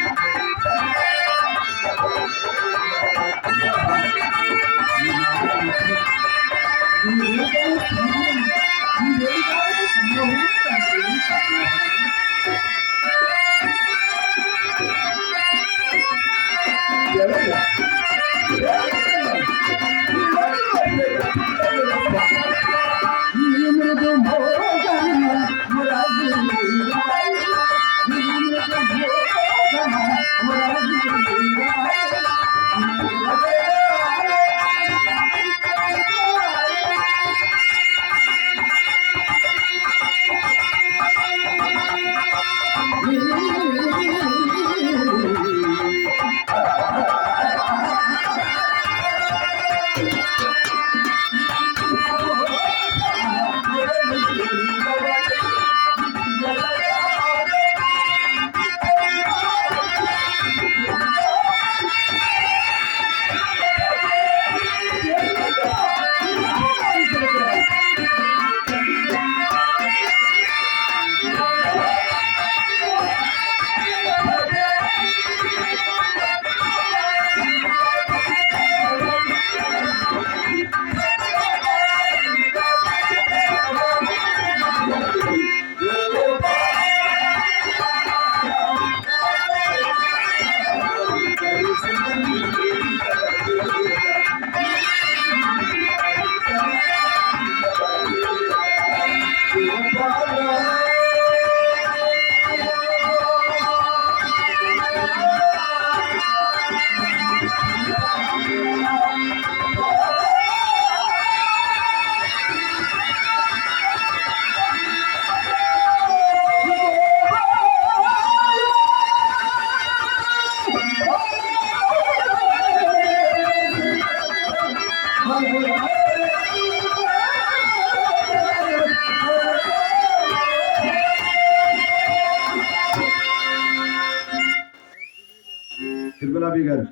Yeah. 你 రావి గారు